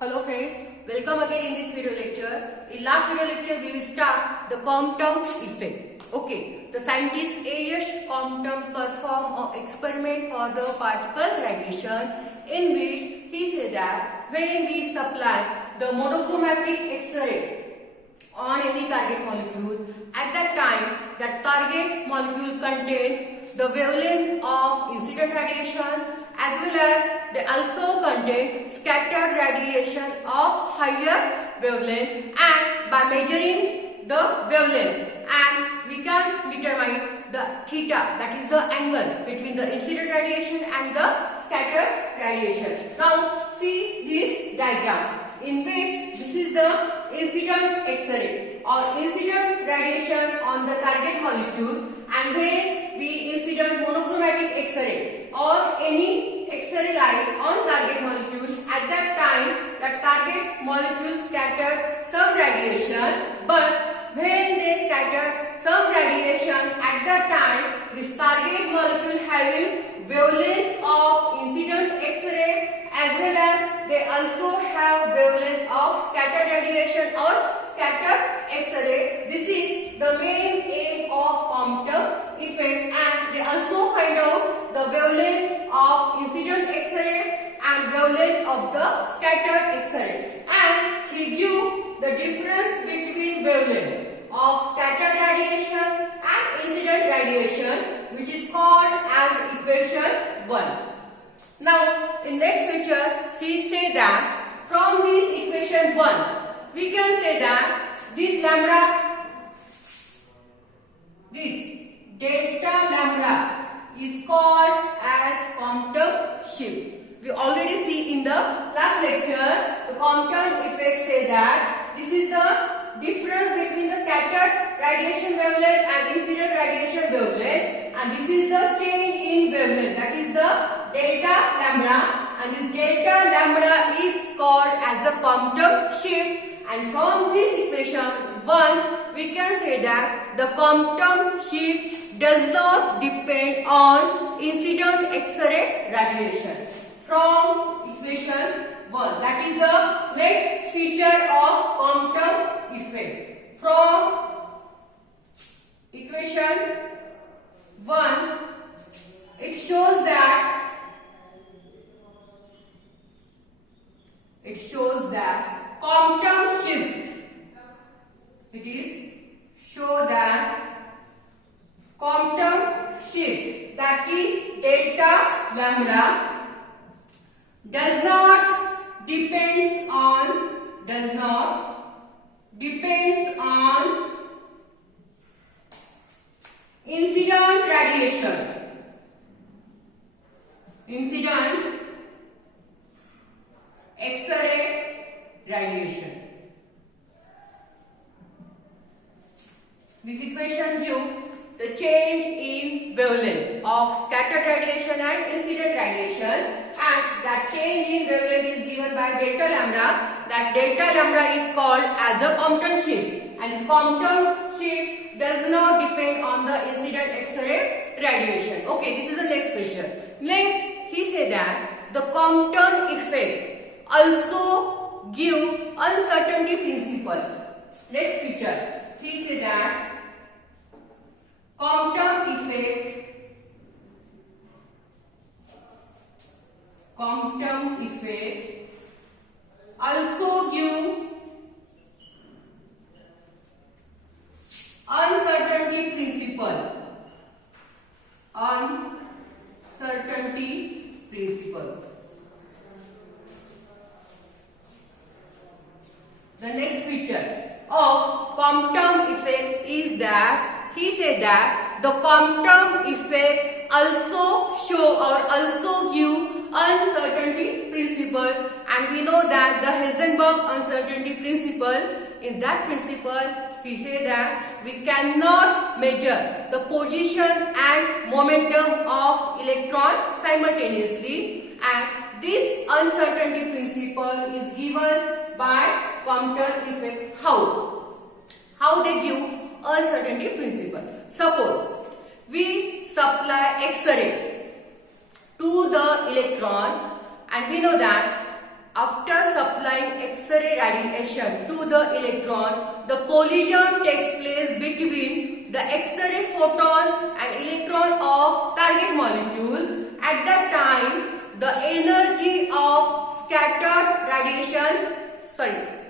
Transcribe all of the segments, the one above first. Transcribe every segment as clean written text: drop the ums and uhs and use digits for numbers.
Hello friends, welcome again in this video lecture. In last video lecture we will start the Compton effect. Okay, the scientist A.S. Compton performed an experiment for the particle radiation in which he said that when we supply the monochromatic X-ray on any target molecule, at that time that target molecule contains the wavelength of incident radiation as well as they also contain scattered radiation of higher wavelength, and by measuring the wavelength and we can determine the theta, that is the angle between the incident radiation and the scattered radiation. Now see this diagram in which this is the incident X-ray or incident radiation on the target molecule, and when we incident monochromatic X-ray or any X-ray light on target molecules, at that time the target molecule scattered some radiation, but when they scattered some radiation, at that time this target molecule having wavelength of incident X-ray as well as they also have wavelength of scattered radiation or scattered X-ray. This is the main aim of Compton effect, and they also find out the wavelength of incident X-ray and wavelength of the scattered X-ray, and he give the difference between wavelength of scattered radiation and incident radiation, which is called as equation 1. Now in next picture he say that from this equation 1 we can say that this lambda, this delta lambda is called as Compton shift. We already see in the last lecture the Compton effect say that this is the difference between the scattered radiation wavelength and incident radiation wavelength, and this is the change in wavelength, that is the delta lambda, and this delta lambda is called as a Compton shift. And from this equation 1 we can say that the Compton shift does not depend on incident X-ray radiation. From equation 1, that is the next feature of Compton effect. From equation 1 it shows that Compton shift, it is show that Compton shift, that is delta lambda, does not depends on incident radiation, incident X-ray radiation. This equation gives the change in wavelength of scattered radiation and incident radiation, and that change in wavelength is given by delta lambda. That delta lambda is called as a Compton shift, and this Compton shift does not depend on the incident X-ray radiation. Okay, this is the next picture. Next, he said that the Compton effect also give uncertainty principle. Next picture, he said that Compton effect also give uncertainty principle. The next feature of Compton effect is that he said that the Compton effect also show or also give uncertainty principle, and we know that the Heisenberg uncertainty principle, in that principle he said that we cannot measure the position and momentum of electron simultaneously, and this uncertainty principle is given by Compton effect. How they give uncertainty principle? Suppose we supply X-ray to the electron, and we know that After supplying X-ray radiation to the electron, the collision takes place between the X-ray photon and electron of target molecule. At that time, the energy of scattered radiation,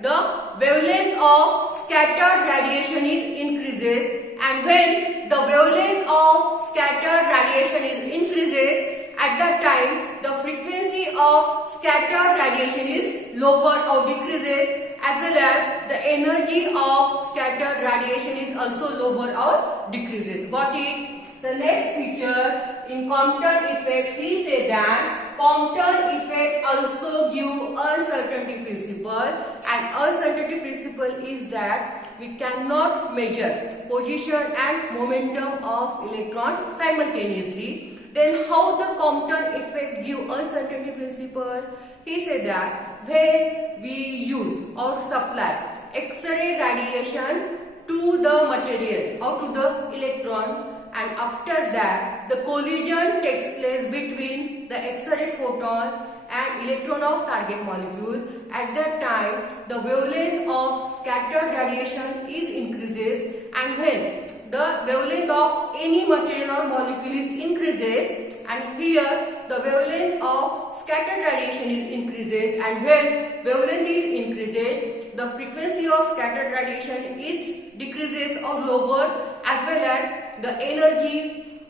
the wavelength of scattered radiation is increases, and when the wavelength of scattered radiation is increases, at that time the frequency of scattered radiation is lower or decreases, as well as the energy of scattered radiation is also lower or decreases. Got it? The next feature in Compton effect, he said that Compton effect also give uncertainty principle, and uncertainty principle is that we cannot measure position and momentum of electron simultaneously. Then how the Compton effect give uncertainty principle? He said that when we use or supply X-ray radiation to the material or to the electron, and after that the collision takes place between the X-ray photon and electron of target molecule. At that time the wavelength of scattered radiation is increases, and when the wavelength of any material or molecule is increases, and here the wavelength of scattered radiation is increases, and when wavelength is increases, the frequency of scattered radiation is decreases or lower, as well as the energy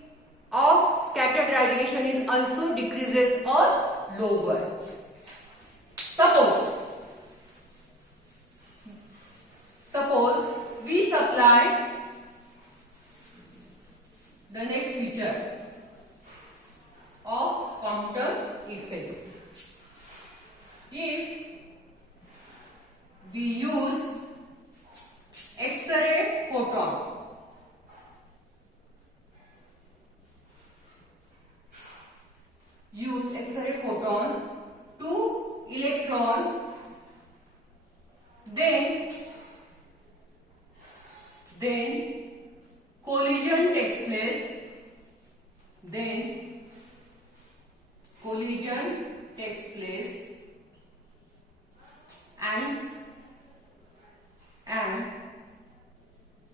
of scattered radiation is also decreases or lower. Suppose we supply the next feature of Compton effect. If we use X-ray photon, to electron, then collision takes place. And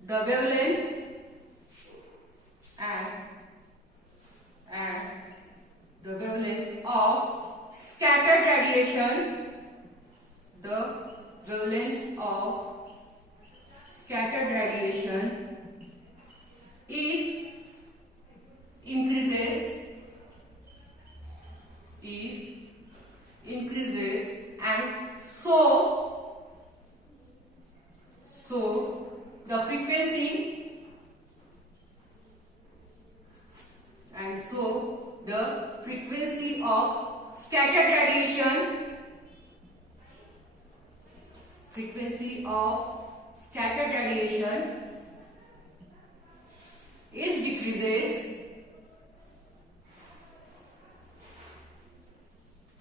the wavelength of scattered radiation, is increases, and so the frequency of scattered radiation is decreases,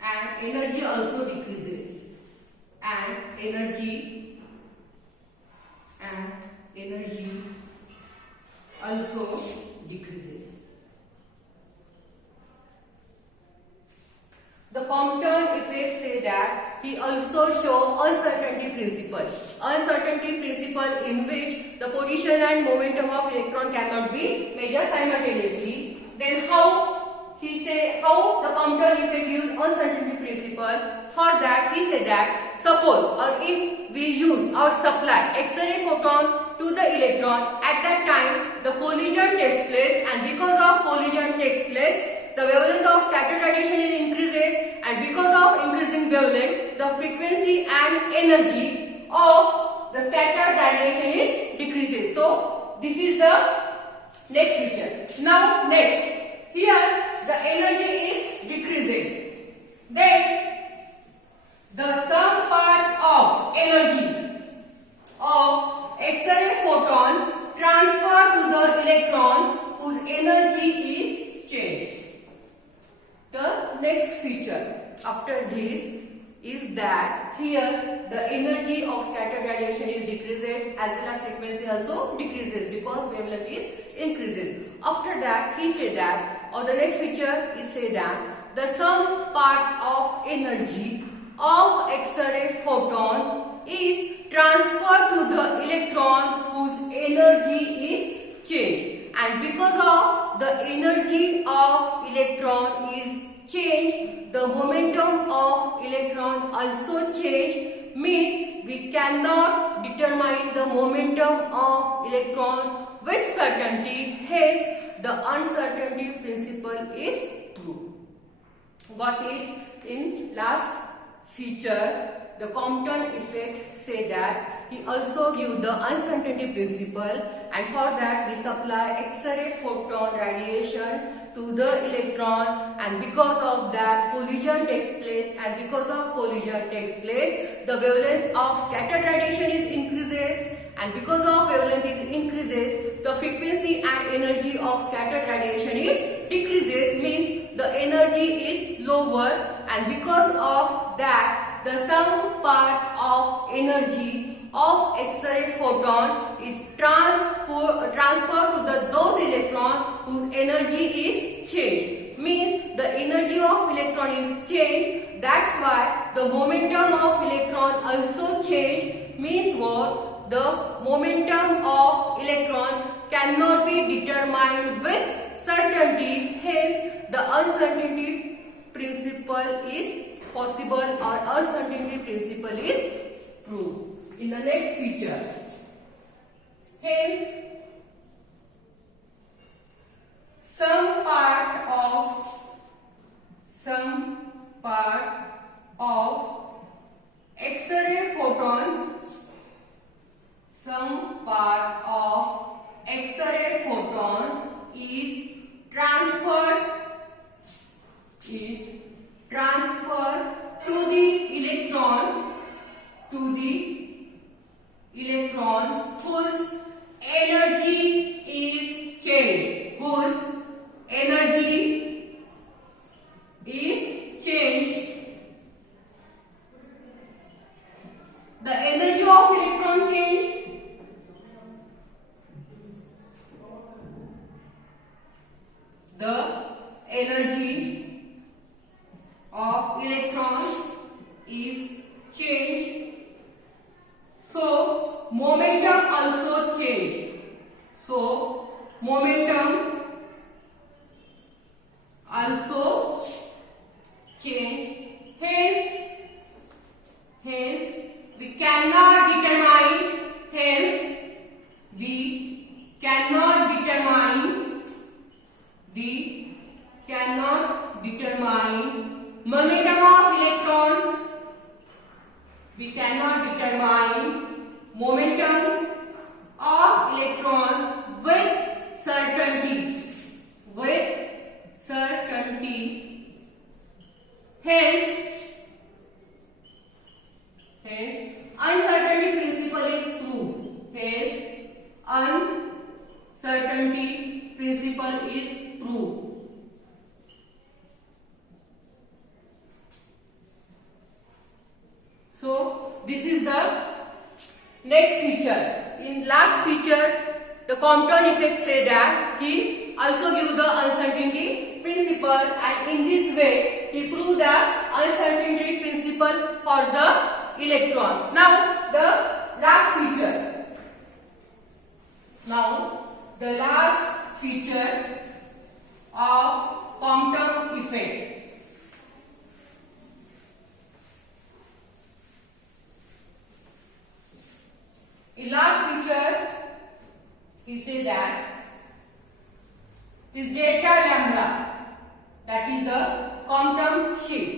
and energy also decreases, and energy also decreases. The Compton effect say that he also show uncertainty principle. Uncertainty principle in which the position and momentum of electron cannot be measured simultaneously. Then how the Compton effect use uncertainty principle? For that he said that suppose or if we use or supply X-ray photon to the electron, at that time the collision takes place, and because of collision takes place, the wavelength of scattered radiation is increases, and because of increasing wavelength, the frequency and energy of the scattered radiation is decreases. So this is the next feature. Now next, here the energy is decreasing. Then the sum part of energy of X-ray photon transfer to the electron whose energy is changed. The next feature after this is that here the energy of scattered radiation is decreases, as well as frequency also decreases because wavelength is increases. After that he say that, or the next feature is say that the sum part of energy of X-ray photon is transferred to the electron whose energy is changed. And because of the energy of electron is changed, the momentum of electron also changed, means we cannot determine the momentum of electron with certainty, hence the uncertainty principle is true. Got it? In last feature, the Compton effect say that he also give the uncertainty principle, and for that we supply X-ray photon radiation to the electron, and because of that collision takes place, and because of collision takes place, the wavelength of scattered radiation is increases, and because of wavelength is increases, the frequency and energy of scattered radiation is decreases, means the energy is lower, and because of that the sum part of energy of X-ray photon is transferred to those electrons whose energy is changed, means the energy of electron is changed, that's why the momentum of electron also changed, means what? The momentum of electron cannot be determined with certainty, hence the uncertainty principle is possible, or uncertainty principle is proved. In the next feature, hence some part of X-ray photon, some part of X-ray photon is transferred to the electron whose energy is changed, the energy of electron changed, the energy of electron is changed, so momentum also changed, hence we cannot determine momentum of electron, we cannot determine momentum of electron with certainty, hence uncertainty principle is proved, uncertainty principle is proved. So this is the next feature. In last feature, the Compton effect say that he also give the uncertainty principle, and in this way he prove the uncertainty principle for the electron. Now the last feature. Now the last feature of Compton effect. In last feature, he says that is delta lambda, that is the Compton shift.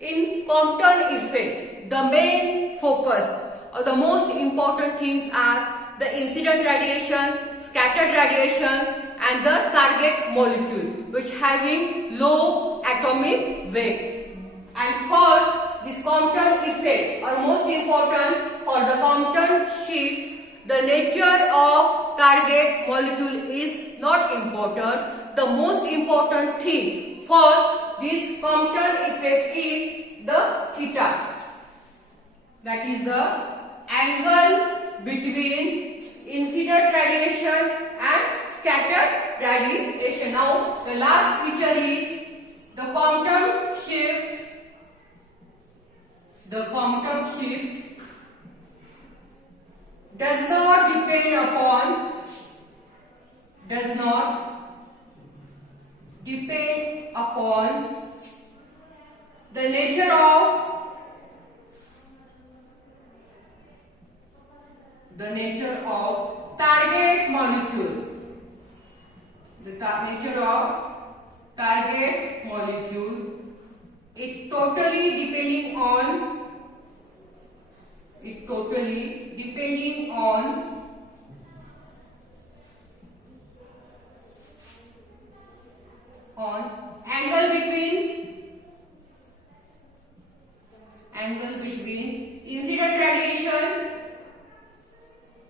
In Compton effect, the main focus or the most important things are the incident radiation, scattered radiation, and the target molecule, which having low atomic weight. And for this Compton effect, or most important for the Compton shift, the nature of target molecule is not important. The most important thing for this Compton effect is the theta, that is the angle between incident radiation and scattered radiation. Now the last feature is the Compton shift. the quantum shift does not depend upon the nature of target molecule. The nature of target molecule, it totally depending on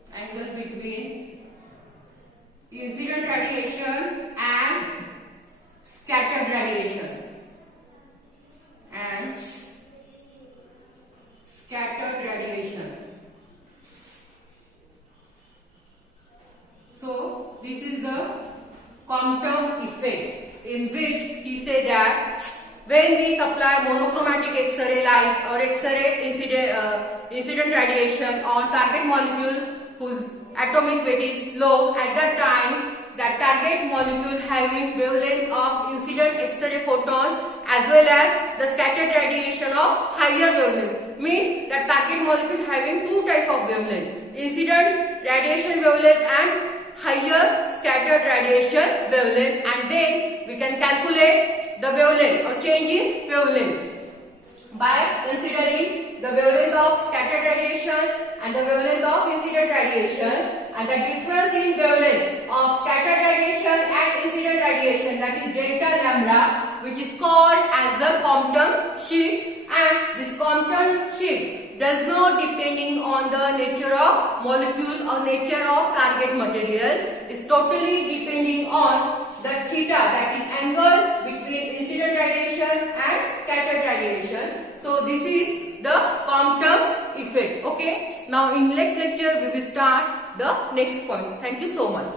angle between incident radiation and scattered radiation. So this is the quantum effect, in which he said that when we supply monochromatic X-ray light or X-ray incident radiation on target molecule whose atomic weight is low, at that time that target molecule having wavelength of incident X-ray photon as well as the scattered radiation of higher wavelength, means that target molecule having two types of wavelength, incident radiation wavelength and higher scattered radiation wavelength, and then we can calculate the wavelength or change in wavelength by considering the wavelength of scattered radiation and the wavelength of incident radiation, and the difference in wavelength of scattered radiation and incident radiation, that is delta lambda, which is called as the quantum shift. And this quantum shift does not depending on the nature of molecule or nature of target material, is totally depending on the theta, that is angle between incident radiation and scattered radiation. So this is the quantum effect. Okay. Now in next lecture we will start the next point. Thank you so much.